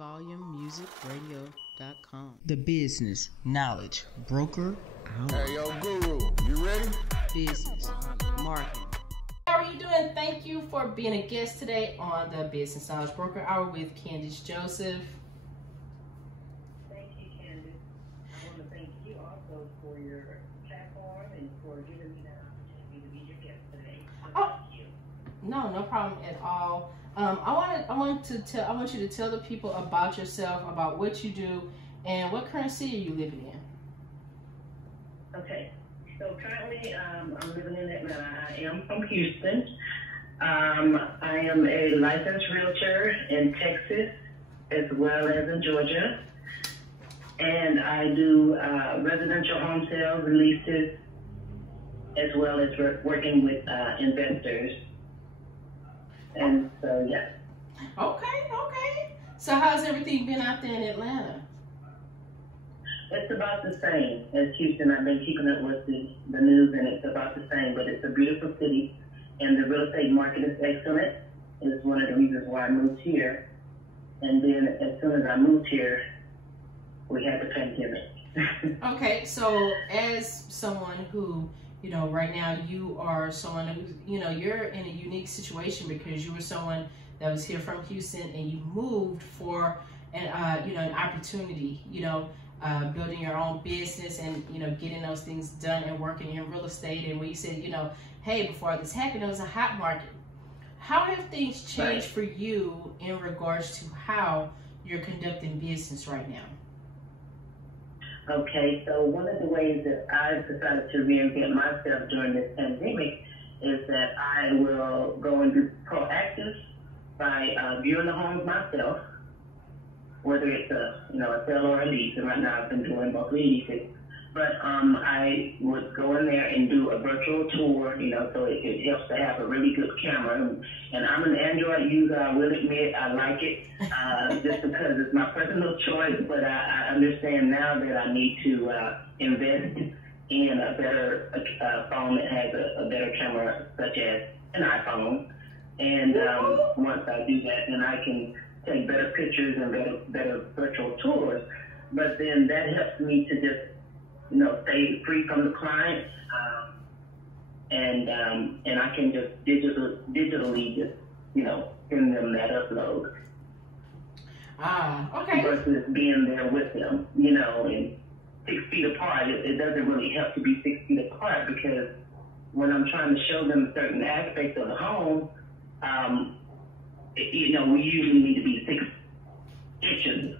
highvolumemusicradio.com. The Business Knowledge Broker Hour. Hey, yo, Guru, you ready? Business, marketing. How are you doing? Thank you for being a guest today on the Business Knowledge Broker Hour with Candice Joseph. Thank you, Candice. I want to thank you also for your platform and for giving me that opportunity to be your guest today. So thank you. No problem at all. I want you to tell the people about yourself, about what you do, and what current city are you living in. Okay. So currently, I'm living in Atlanta. I am from Houston. I am a licensed realtor in Texas as well as in Georgia. And I do residential home sales, leases, as well as working with investors. And so, yeah. Okay. So how's everything been out there in Atlanta? It's about the same as Houston. I've been keeping up with the news, and it's about the same, but it's a beautiful city, and the real estate market is excellent. It's one of the reasons why I moved here. And then as soon as I moved here, we had the pandemic. Okay, so as someone who, right now you are someone who, you're in a unique situation because you were someone that was here from Houston and you moved for an opportunity, building your own business and, getting those things done and working in real estate. And when you said, hey, before this happened, it was a hot market. How have things changed for you in regards to how you're conducting business right now? Okay, so one of the ways that I've decided to reinvent myself during this pandemic is that I will go and be proactive by viewing the homes myself, whether it's a sale or a lease. And right now I've been doing mostly leases. But I would go in there and do a virtual tour, so it helps to have a really good camera. And I'm an Android user, I will admit, I like it, just because it's my personal choice, but I understand now that I need to invest in a better phone that has a better camera, such as an iPhone. And once I do that, then I can take better pictures and better virtual tours. But then that helps me to just stay free from the clients, and I can just digitally just send them that upload. Okay. Versus being there with them, and 6 feet apart. It doesn't really help to be 6 feet apart because when I'm trying to show them certain aspects of the home, we usually need to be 6 inches.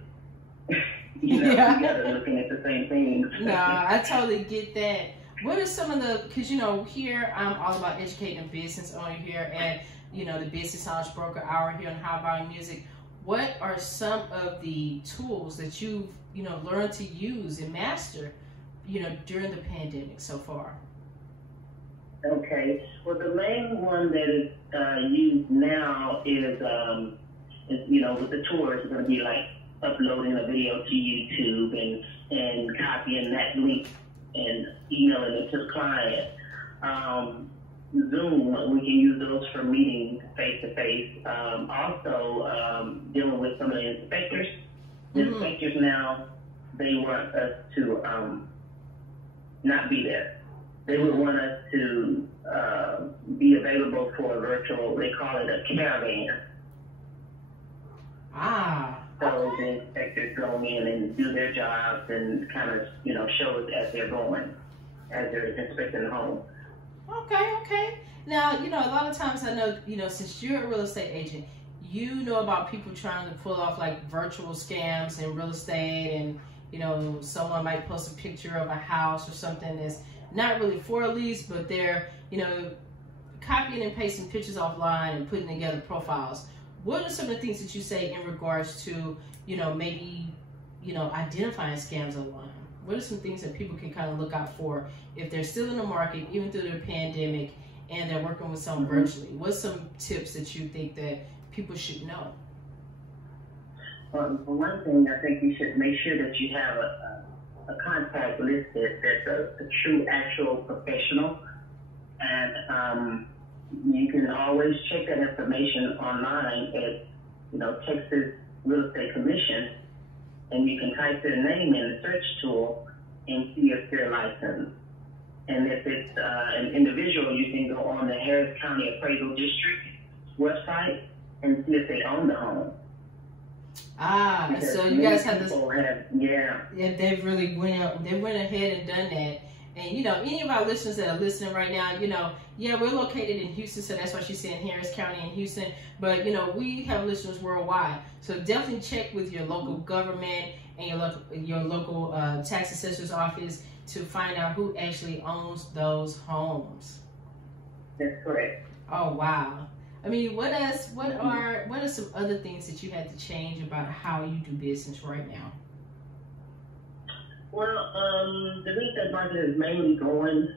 Together looking at the same things. No, I totally get that. What are some of because here I'm all about educating business owner here at, the Business Knowledge Broker Hour here on High Volume Music. What are some of the tools that you've, learned to use and master, during the pandemic so far? Okay. Well, the main one that is used now is with the tours, it's going to be like uploading a video to YouTube and copying that link and emailing it to the client. Zoom, we can use those for meetings face-to-face. Also, dealing with some of the inspectors. The inspectors now, they want us to not be there. They would want us to be available for a virtual, they call it a caravan. So the inspectors go in and do their jobs and kind of, show us as they're going, as they're inspecting the home. Okay. Now, a lot of times I know, since you're a real estate agent, you know about people trying to pull off like virtual scams in real estate, and, someone might post a picture of a house or something that's not really for a lease, but they're, copying and pasting pictures offline and putting together profiles. What are some of the things that you say in regards to, maybe, identifying scams online? What are some things that people can kind of look out for if they're still in the market, even through the pandemic, and they're working with someone virtually? What's some tips that you think that people should know? For one thing, I think you should make sure that you have a contact listed that's a true, actual professional. And you can always check that information online at, Texas Real Estate Commission. information, and you can type their name in the search tool and see if they're licensed. And if it's an individual, you can go on the Harris County Appraisal District website and see if they own the home. Ah, Because so you guys have this. Yeah, They've really went ahead and done that. And you know, any of our listeners that are listening right now, you know, yeah, we're located in Houston, so that's why she's saying Harris County in Houston. But you know, we have listeners worldwide, so definitely check with your local government and your local tax assessor's office to find out who actually owns those homes. that's correct. Oh wow! I mean, what are some other things that you had to change about how you do business right now? Well, the real estate market is mainly going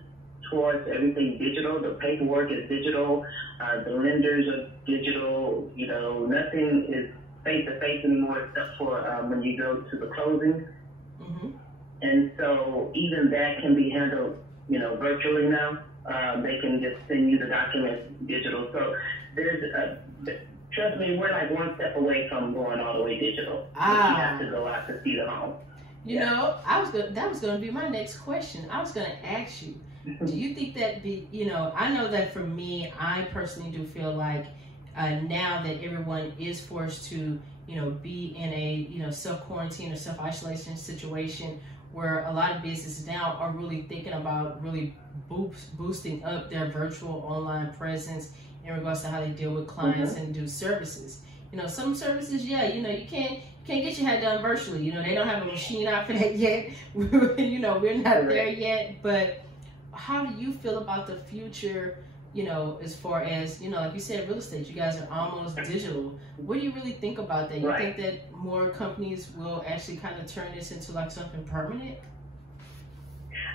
towards everything digital. The paperwork is digital. The lenders are digital. You know, nothing is face-to-face anymore except for when you go to the closing. Mm-hmm. And so even that can be handled, you know, virtually now. They can just send you the documents digital. So trust me, we're like one step away from going all the way digital. You have to go out to see the home. You know, that was going to be my next question. I was going to ask you, do you think that I know that for me, I personally do feel like now that everyone is forced to, you know, be in a, self-quarantine or self-isolation situation where a lot of businesses now are really thinking about really boosting up their virtual online presence in regards to how they deal with clients and do services. You know, some services, you can't get your hair done virtually. You know, they don't have a machine out for that yet. You know, we're not there yet. But how do you feel about the future, as far as, like you said, real estate, you guys are almost digital. What do you really think about that? You think that more companies will actually kind of turn this into like something permanent?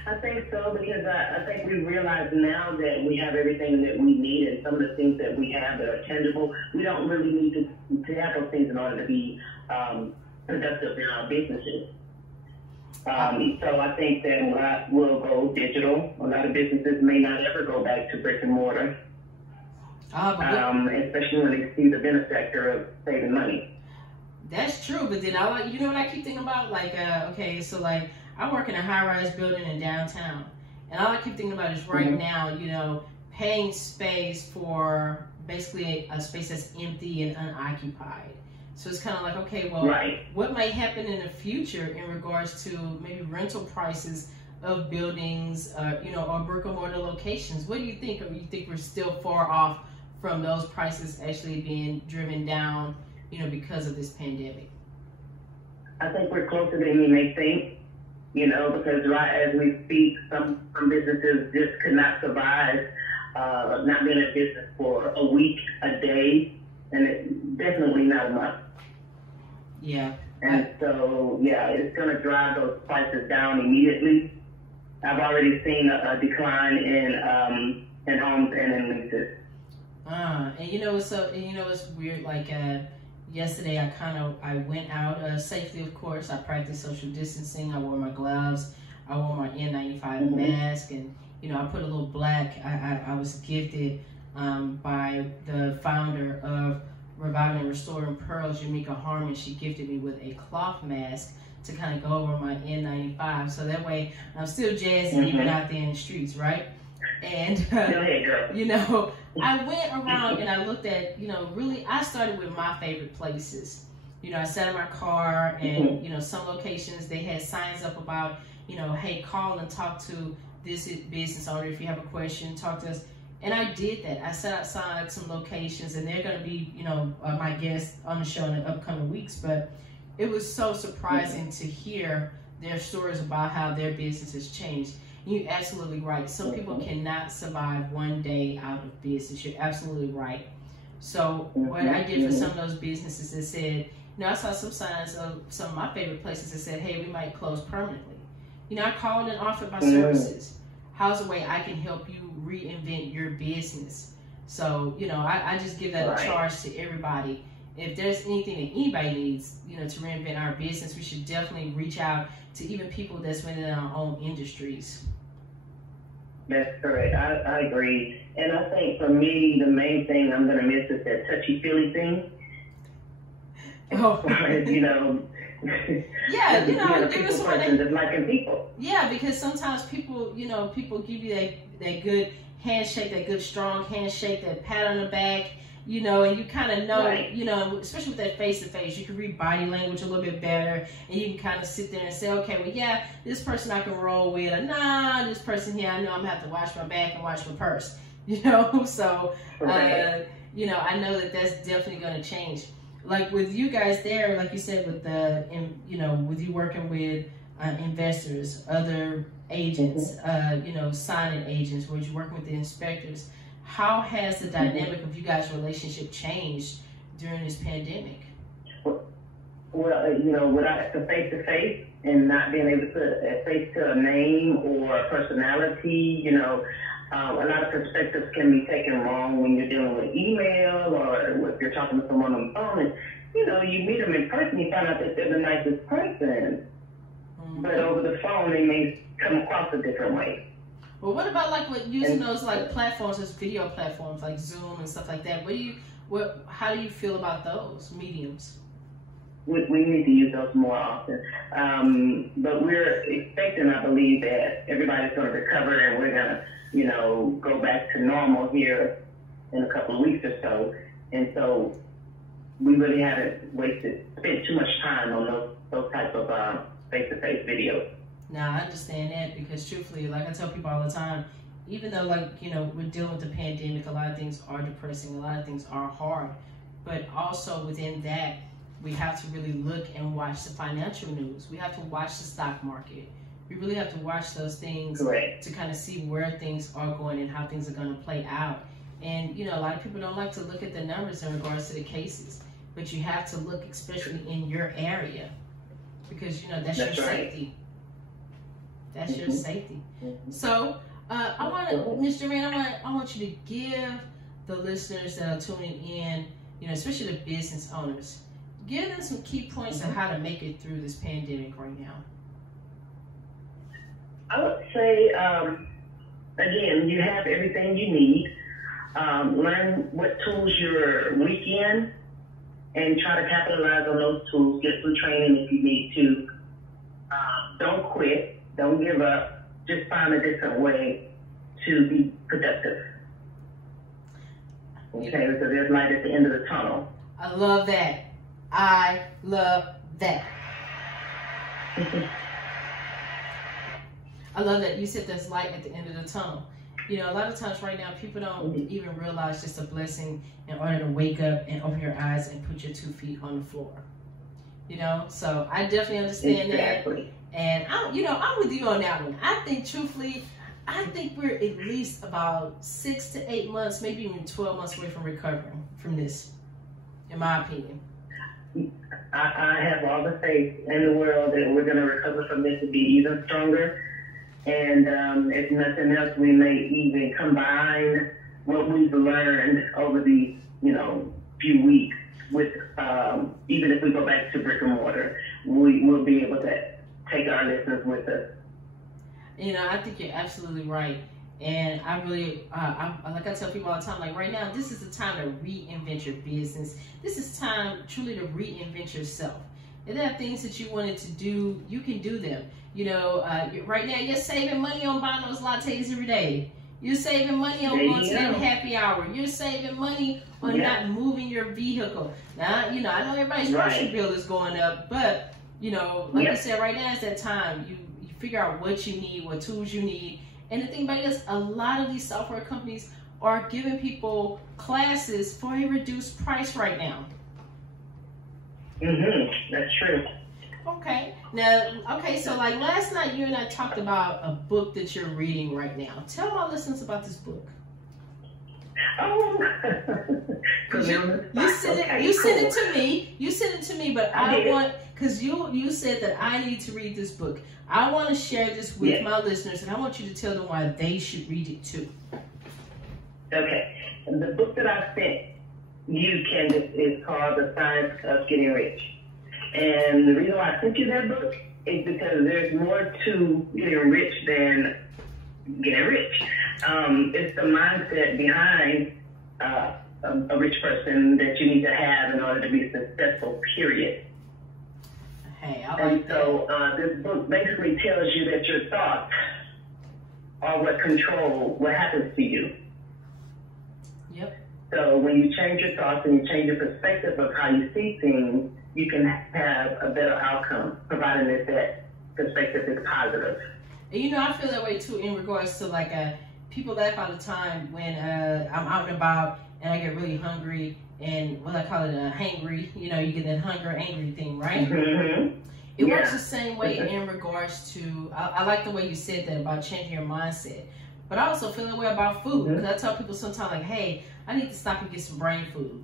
I think so, because I think we realize now that we have everything that we need, and some of the things that we have that are tangible, we don't really need to have those things in order to be productive in our businesses. So I think that a lot will go digital. A lot of businesses may not ever go back to brick and mortar, especially when they see the benefactor of saving money. That's true, but then you know what I keep thinking about? Like, I work in a high-rise building in downtown, and all I keep thinking about is right now, paying space for basically a space that's empty and unoccupied. So it's kind of like, okay, well, what might happen in the future in regards to maybe rental prices of buildings, or brick and mortar locations? What do you think? Or do you think we're still far off from those prices actually being driven down, because of this pandemic? I think we're closer than you may think. Because right as we speak, some businesses just could not survive not being in business for a week, a day, and it's definitely not a month. Yeah. And so, it's going to drive those prices down immediately. I've already seen a decline in homes and in leases. It's weird, like, yesterday, I went out safely, of course. I practiced social distancing. I wore my gloves. I wore my N95 mask. And, I put a little black. I was gifted by the founder of Reviving and Restoring Pearls, Jamaica Harmon. She gifted me with a cloth mask to kind of go over my N95. So that way, I'm still jazzing even out there in the streets, right? And, I went around and I looked at, really, I started with my favorite places. I sat in my car and, some locations, they had signs up about, hey, call and talk to this business owner if you have a question, talk to us. And I did that. I sat outside some locations, and they're going to be, my guests on the show in the upcoming weeks. But it was so surprising to hear their stories about how their business has changed. You're absolutely right. Some people cannot survive one day out of business. You're absolutely right. So what I did for some of those businesses that said, I saw some signs of some of my favorite places that said, hey, we might close permanently. I called and offered my services. How's a way I can help you reinvent your business? So, I just give that a charge to everybody. If there's anything that anybody needs, to reinvent our business, we should definitely reach out to even people that's within our own industries. That's correct. I agree. And I think for me, the main thing I'm going to miss is that touchy-feely thing. Oh. you know. Yeah, you know, give people us person just liking people. Yeah, because sometimes people, you know, people give you that good handshake, that good strong handshake, that pat on the back, you know, and you kind of know, Right. you know, especially with that face-to-face, you can read body language a little bit better, and you can kind of sit there and say, okay, well, yeah, this person I can roll with, or nah, this person here, I know I'm going to have to watch my back and watch my purse, you know, so, you know, I know that that's definitely going to change. Like with you guys there, like you said, with the, you know, with you working with investors, other agents, you know, signing agents, where you're working with the inspectors, how has the dynamic of you guys' relationship changed during this pandemic? Well, you know, without the face-to-face and not being able to put a face to a name or a personality, you know, a lot of perspectives can be taken wrong when you're dealing with email or if you're talking to someone on the phone. And, you know, you meet them in person, you find out that they're the nicest person. But over the phone, they may come across a different way. Well, what about like using those like platforms, those video platforms like Zoom and stuff like that? How do you feel about those mediums? We need to use those more often. But we're expecting, I believe, that everybody's going to recover and we're going to, you know, go back to normal here in a couple of weeks or so. And so we really haven't spent too much time on those types of face-to-face videos. Now, I understand that because truthfully, like I tell people all the time, even though like, you know, we're dealing with the pandemic, a lot of things are depressing, a lot of things are hard, but also within that, we have to really look and watch the financial news. We have to watch the stock market. We really have to watch those things to kind of see where things are going and how things are going to play out. And, you know, a lot of people don't like to look at the numbers in regards to the cases, but you have to look especially in your area because, you know, that's your safety. That's your safety. So, I want to, Ms. Germaine, I want you to give the listeners that are tuning in, you know, especially the business owners, give them some key points on how to make it through this pandemic right now. I would say, again, you have everything you need. Learn what tools you're weak in and try to capitalize on those tools. Get some training if you need to. Don't quit. Don't give up. Just find a different way to be productive. Okay, so there's light at the end of the tunnel. I love that. I love that. I love that you said there's light at the end of the tunnel. You know, a lot of times right now, people don't even realize just a blessing in order to wake up and open your eyes and put your 2 feet on the floor. You know, so I definitely understand that. And I'm with you on that one. I think truthfully, we're at least about 6 to 8 months, maybe even 12 months away from recovering from this, in my opinion. I have all the faith in the world that we're going to recover from this and be even stronger. And if nothing else, we may even combine what we've learned over these, you know, few weeks with, even if we go back to brick and mortar, we'll be able to take our lessons with us. You know, I think you're absolutely right. And I really, like I tell people all the time, like right now, this is the time to reinvent your business. This is time truly to reinvent yourself. If there are things that you wanted to do, you can do them. You know, right now you're saving money on buying those lattes every day. You're saving money on going to that happy hour. You're saving money on not moving your vehicle. Now, you know, I know everybody's grocery bill is going up, but, you know, like I said, right now is that time. You figure out what you need, what tools you need. And the thing about it is, a lot of these software companies are giving people classes for a reduced price right now. That's true. Okay. Now, so like last night, you and I talked about a book that you're reading right now. Tell my listeners about this book. Oh, you sent it to me, but I want, because you said that I need to read this book. I want to share this with my listeners, and I want you to tell them why they should read it too. Okay. And the book that I sent you, Candace, is called The Science of Getting Rich. And the reason why I sent you that book is because there's more to getting rich than getting rich. It's the mindset behind a rich person that you need to have in order to be successful, period. Hey, I like And that. so this book basically tells you that your thoughts are what control what happens to you. Yep. So when you change your thoughts and you change your perspective of how you see things, you can have a better outcome, providing that perspective is positive. And you know, I feel that way too in regards to like people laugh all the time when I'm out and about and I get really hungry and what I call it hangry. You know, you get that hunger angry thing, right? Mm-hmm. It works the same way in regards to, I like the way you said that about changing your mindset. But I also feel that way about food. Because I tell people sometimes like, hey, I need to stop and get some brain food.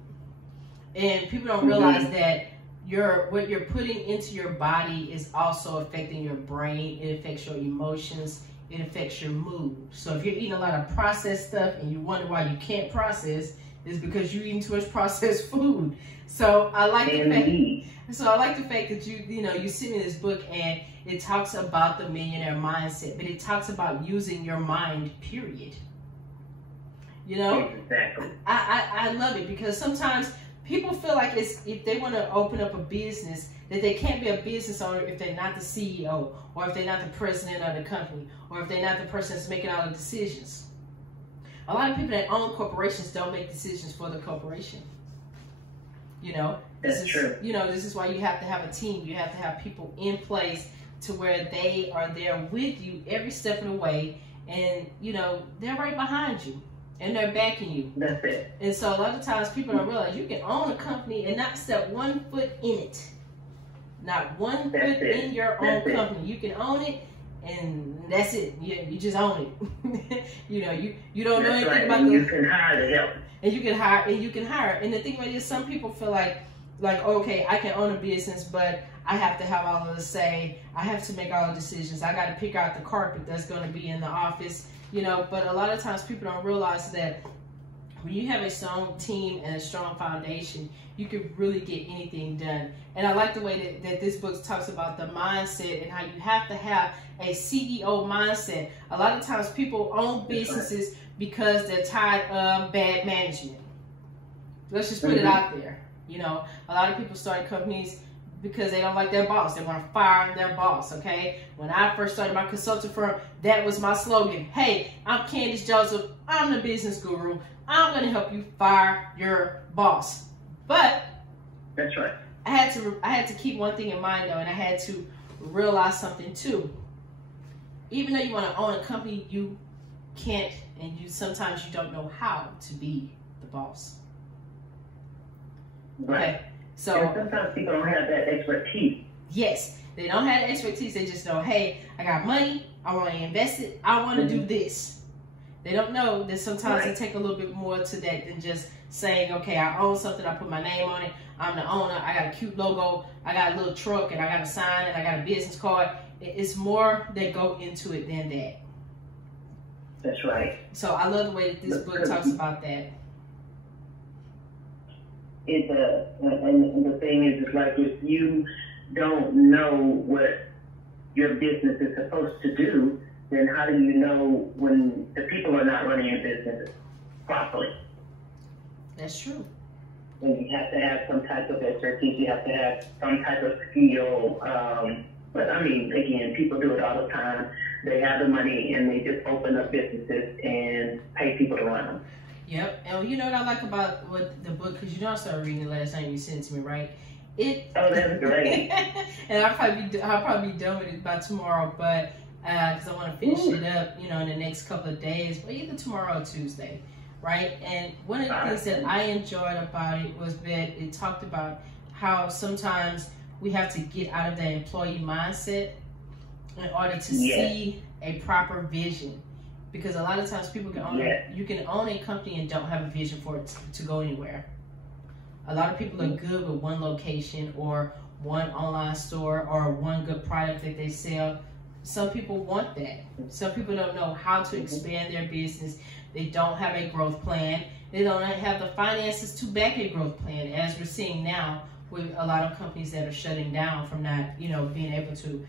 And people don't realize that what you're putting into your body is also affecting your brain. It affects your emotions. It affects your mood. So if you're eating a lot of processed stuff and you wonder why you can't process, it's because you're eating too much processed food. So I like the fact. So I like the fact that you sent me this book and it talks about the millionaire mindset, but it talks about using your mind, period. You know, exactly. I love it because sometimes people feel like if they want to open up a business, that they can't be a business owner if they're not the CEO, or if they're not the president of the company, or if they're not the person that's making all the decisions. A lot of people that own corporations don't make decisions for the corporation. You know, that's true. You know, this is why you have to have a team. You have to have people in place to where they are there with you every step of the way, and you know they're right behind you and they're backing you. That's it. And so a lot of times people don't realize you can own a company and not step 1 foot in it. Not one foot in your own company. You can own it, and that's it. You just own it. you know, you don't know anything about you can hire the help. And you can hire. And the thing about it is, some people feel like okay, I can own a business, but I have to have all of the say. I have to make all the decisions. I got to pick out the carpet that's going to be in the office. You know, but a lot of times people don't realize that when you have a strong team and a strong foundation, you can really get anything done. And I like the way that this book talks about the mindset and how you have to have a CEO mindset. A lot of times people own businesses because they're tired of bad management. Let's just put it out there. You know, a lot of people start companies because they don't like their boss. They want to fire their boss, okay? When I first started my consulting firm, that was my slogan. Hey, I'm Candace Joseph. I'm the business guru. I'm going to help you fire your boss. But that's right. I had to keep one thing in mind, though, and I had to realize something, too. Even though you want to own a company, you can't, and sometimes you don't know how to be the boss. Right. Okay. So and sometimes people don't have that expertise. Yes, they don't have the expertise. They just know, hey, I got money. I want to invest it. I want to do this. They don't know that sometimes it take a little bit more to that than just saying, okay, I own something. I put my name on it. I'm the owner. I got a cute logo. I got a little truck, and I got a sign, and I got a business card. It's more that go into it than that. That's right. So I love the way that this book talks about that. And the thing is like if you don't know what your business is supposed to do, then how do you know when the people are not running your business properly? That's true. And you have to have some type of expertise. You have to have some type of skill. But I mean, again, people do it all the time. They have the money and they just open up businesses and pay people to run them. Yep, and you know what I like about the book, because you know I started reading it last time you sent it to me, right? Oh, that's great. And I'll probably be done with it by tomorrow, but because I want to finish it up, you know, in the next couple of days, but either tomorrow or Tuesday, right? And one of the things that I enjoyed about it was that it talked about how sometimes we have to get out of that employee mindset in order to see a proper vision. Because a lot of times people can own you can own a company and don't have a vision for it to go anywhere. A lot of people are good with one location or one online store or one good product that they sell. Some people want that. Some people don't know how to expand their business. They don't have a growth plan. They don't have the finances to back a growth plan, as we're seeing now with a lot of companies that are shutting down from not, you know, being able to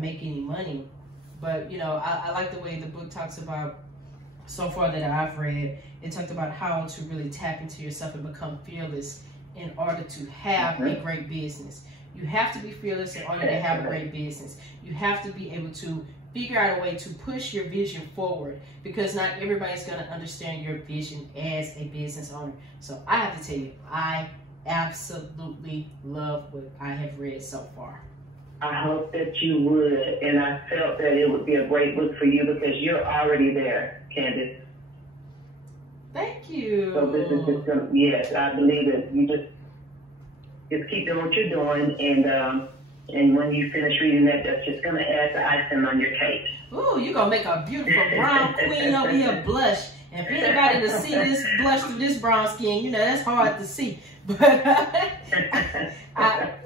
make any money. But, you know, I like the way the book talks about so far that I've read, it talked about how to really tap into yourself and become fearless in order to have a great business. You have to be fearless in order to have a great business. You have to be able to figure out a way to push your vision forward, because not everybody's going to understand your vision as a business owner. So I have to tell you, I absolutely love what I have read so far. I hope that you would, and I felt that it would be a great book for you because you're already there, Candace. Thank you. So this is just yes, I believe that you just keep doing what you're doing, and when you finish reading that, that's just gonna add the icing on your cake. Ooh, you're gonna make a beautiful brown queen over here blush. And if anybody to see this blush through this brown skin, you know, that's hard to see. But I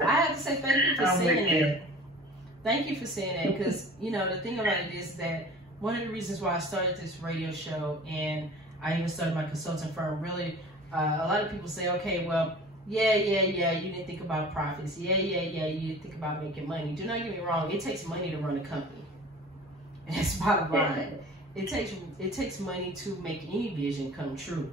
have to say thank you for saying that. Thank you for saying that, because, you know, the thing about it is that one of the reasons why I started this radio show, and I even started my consulting firm, really, a lot of people say, okay, well, yeah, you didn't think about profits. Yeah, you didn't think about making money. Do not get me wrong, it takes money to run a company. And that's bottom line. It takes money to make any vision come true.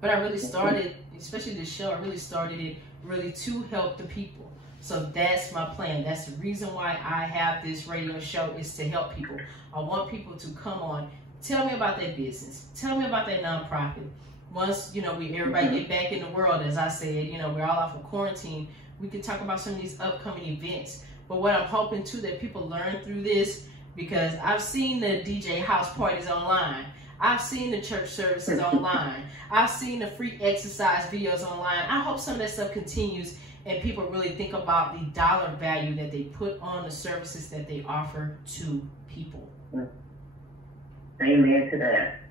But I really started, especially this show, I really started it really to help the people. So that's my plan. That's the reason why I have this radio show, is to help people. I want people to come on, tell me about their business, tell me about their nonprofit. Once, you know, everybody get back in the world, as I said, you know, we're all off of quarantine, we can talk about some of these upcoming events. But what I'm hoping too, that people learn through this, because I've seen the DJ house parties online. I've seen the church services online. I've seen the free exercise videos online. I hope some of that stuff continues and people really think about the dollar value that they put on the services that they offer to people. Amen to that.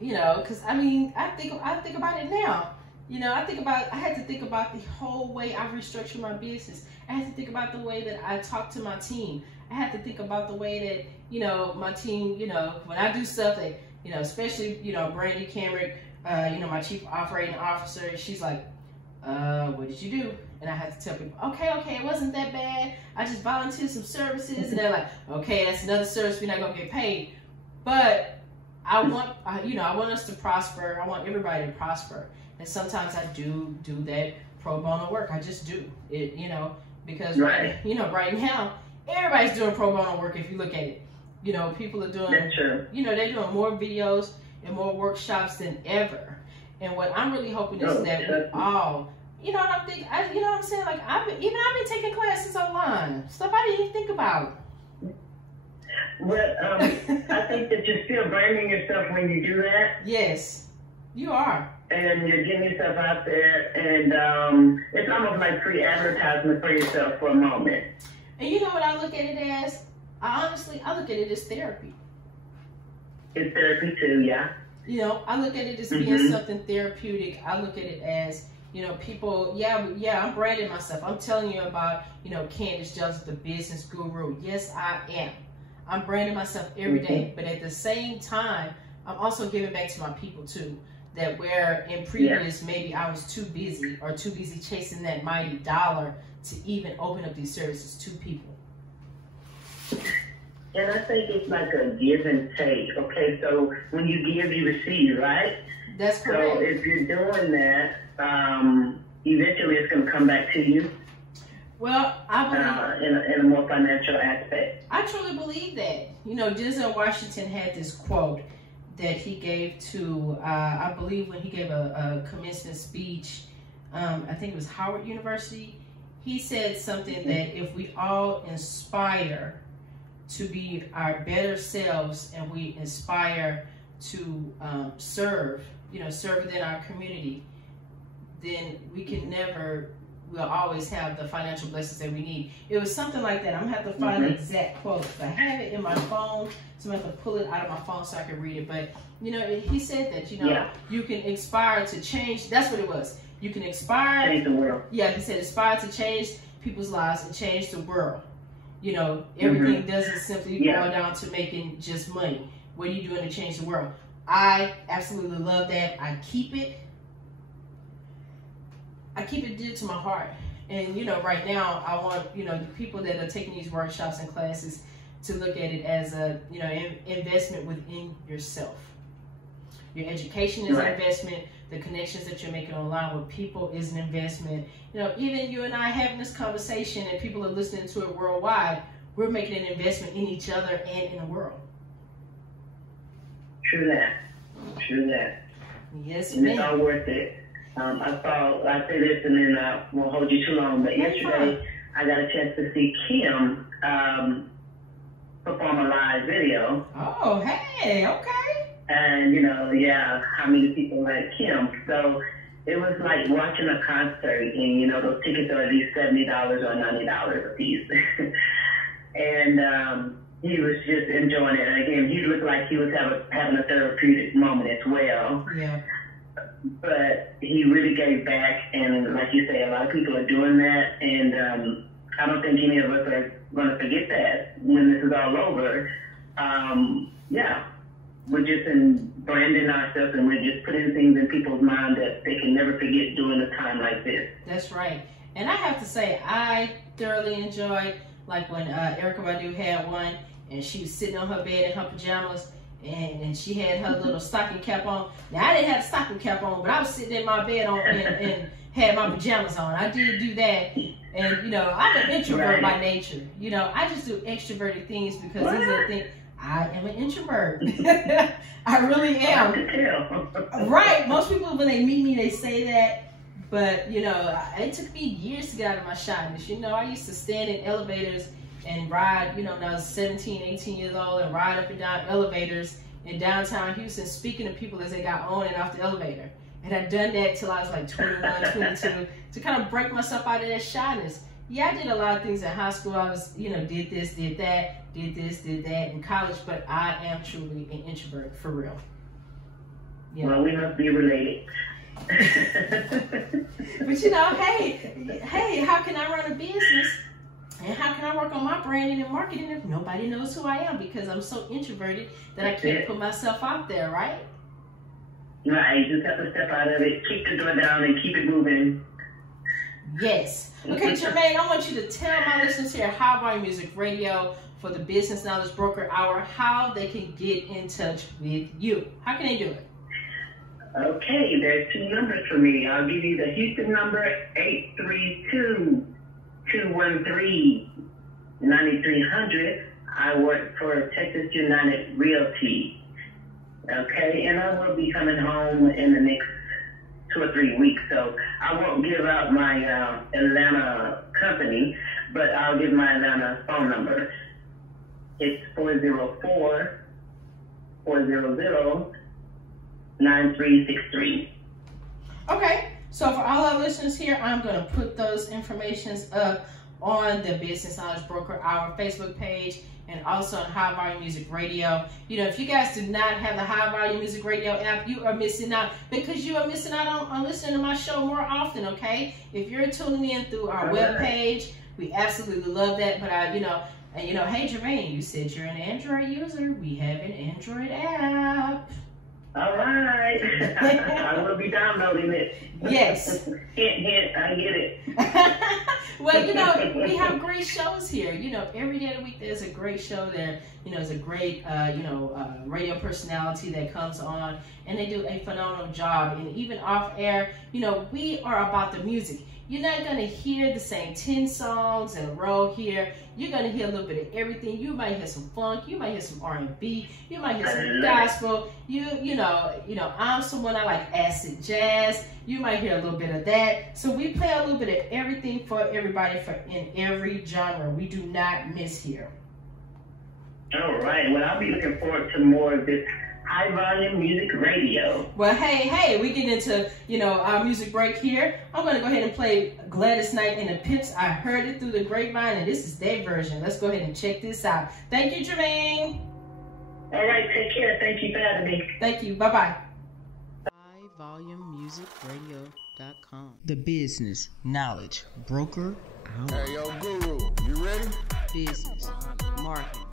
You know, because I mean, I think about it now. You know, I had to think about the whole way I restructured my business. I had to think about the way that I talk to my team. I had to think about the way that, you know, my team, you know, when I do stuff that, you know, especially, you know, Brandy Cameron, you know, my chief operating officer, she's like, what did you do? And I had to tell people, okay, it wasn't that bad. I just volunteered some services. And they're like, okay, that's another service we're not going to get paid. But I want us to prosper. I want everybody to prosper. And sometimes I do that pro bono work. I just do it, you know, because right now, everybody's doing pro bono work. If you look at it, you know, people are doing, you know, they're doing more videos and more workshops than ever. And what I'm really hoping is that we all, you know what you know what I'm saying? Like I've been taking classes online, stuff I didn't even think about. Well, I think that you're still branding yourself when you do that. Yes, you are. And you're getting yourself out there, and it's almost like free advertisement for yourself for a moment. And you know what I look at it as? I look at it as therapy. It's therapy too, yeah. You know, I look at it as being something therapeutic. I look at it as, you know, people, I'm branding myself. I'm telling you about, you know, Candace Jones, the business guru. Yes, I am. I'm branding myself every day. But at the same time, I'm also giving back to my people too. That where in previous, maybe I was too busy chasing that mighty dollar to even open up these services to people. And I think it's like a give and take. Okay, so when you give, you receive, right? That's correct. So if you're doing that, eventually it's going to come back to you. Well, I believe in a more financial aspect. I truly believe that. You know, Denzel Washington had this quote that he gave to, I believe when he gave a commencement speech, I think it was Howard University. He said something that if we all inspire to be our better selves and we inspire to serve within our community, then we'll always have the financial blessings that we need. It was something like that. I'm gonna have to find the exact quote. I have it in my phone, so I'm gonna have to pull it out of my phone so I can read it. But you know, he said that, you know, you can inspire to change. That's what it was. You can inspire. Change the world. Yeah, he said inspire to change people's lives and change the world. You know, everything doesn't simply boil down to making just money. What are you doing to change the world? I absolutely love that. I keep it dear to my heart. And, you know, right now, I want, you know, the people that are taking these workshops and classes, to look at it as a, you know, investment within yourself. Your education is an investment. The connections that you're making online with people is an investment. You know, even you and I having this conversation and people are listening to it worldwide, we're making an investment in each other and in the world. True that. True that. Yes, and it's all worth it. I say this and then I won't hold you too long, but yesterday I got a chance to see Kim perform a live video. Oh, hey, okay. And, you know, yeah, how many people like Kim? So it was like watching a concert, and, you know, those tickets are at least $70 or $90 a piece. And he was just enjoying it. And again, he looked like he was having a therapeutic moment as well. Yeah. But he really gave back, and like you say, a lot of people are doing that, and I don't think any of us are going to forget that when this is all over. Yeah. We're just branding ourselves, and we're just putting things in people's mind that they can never forget during a time like this. That's right. And I have to say, I thoroughly enjoyed, like when Erykah Badu had one, and she was sitting on her bed in her pajamas, and she had her little stocking cap on. Now, I didn't have a stocking cap on, but I was sitting in my bed and had my pajamas on. I did do that. And, you know, I'm an introvert by nature. You know, I just do extroverted things because these are the things. I am an introvert. I really am. Right. Most people, when they meet me, they say that. But, you know, it took me years to get out of my shyness. You know, I used to stand in elevators and ride, you know, when I was 17, 18 years old, and ride up and down elevators in downtown Houston, speaking to people as they got on and off the elevator. And I'd done that till I was like 21, 22, to kind of break myself out of that shyness. Yeah, I did a lot of things in high school. I was, you know, did this, did that, did this, did that in college, but I am truly an introvert, for real. Yeah. Well, we must be related. But, you know, hey, how can I run a business? And how can I work on my branding and marketing if nobody knows who I am? Because I'm so introverted that I can't put myself out there, right? Right, you just have to step out of it, keep the door down, and keep it moving. Yes. Okay, Germaine, I want you to tell my listeners here at High Volume Music Radio for the Business Knowledge Broker Hour how they can get in touch with you. How can they do it? Okay, there's two numbers for me. I'll give you the Houston number, 832-213-9300. I work for Texas United Realty. Okay, and I will be coming home in the next 2 or 3 weeks, so I won't give out my Atlanta company, but I'll give my Atlanta phone number. It's 404-400-9363. Okay, so for all our listeners here, I'm going to put those informations up on the Business Knowledge Broker Hour Facebook page, and also on High Volume Music Radio. You know, if you guys do not have the High Volume Music Radio app, you are missing out, because you are missing out on listening to my show more often, okay? If you're tuning in through our webpage, we absolutely love that. But hey, Germaine, you said you're an Android user. We have an Android app. All right. I will be downloading it. Yes. Hint, I get it. Well, you know, we have great shows here. You know, every day of the week there's a great show there. You know, there's a great, radio personality that comes on, and they do a phenomenal job. And even off air, you know, we are about the music. You're not going to hear the same 10 songs in a row here. You're going to hear a little bit of everything. You might hear some funk. You might hear some R&B. You might hear some gospel. You know, I'm someone, I like acid jazz. You might hear a little bit of that. So we play a little bit of everything for everybody in every genre. We do not miss here. All right. Well, I'll be looking forward to more of this High Volume Music Radio. Well, hey, we get into, our music break here. I'm going to go ahead and play Gladys Knight and the Pips. I heard it through the grapevine, and this is their version. Let's go ahead and check this out. Thank you, Germaine. All right, take care. Thank you for having me. Thank you. Bye-bye. HighVolumeMusicRadio.com. The Business Knowledge Broker Hour. Hey, yo, Guru, you ready? Business, marketing,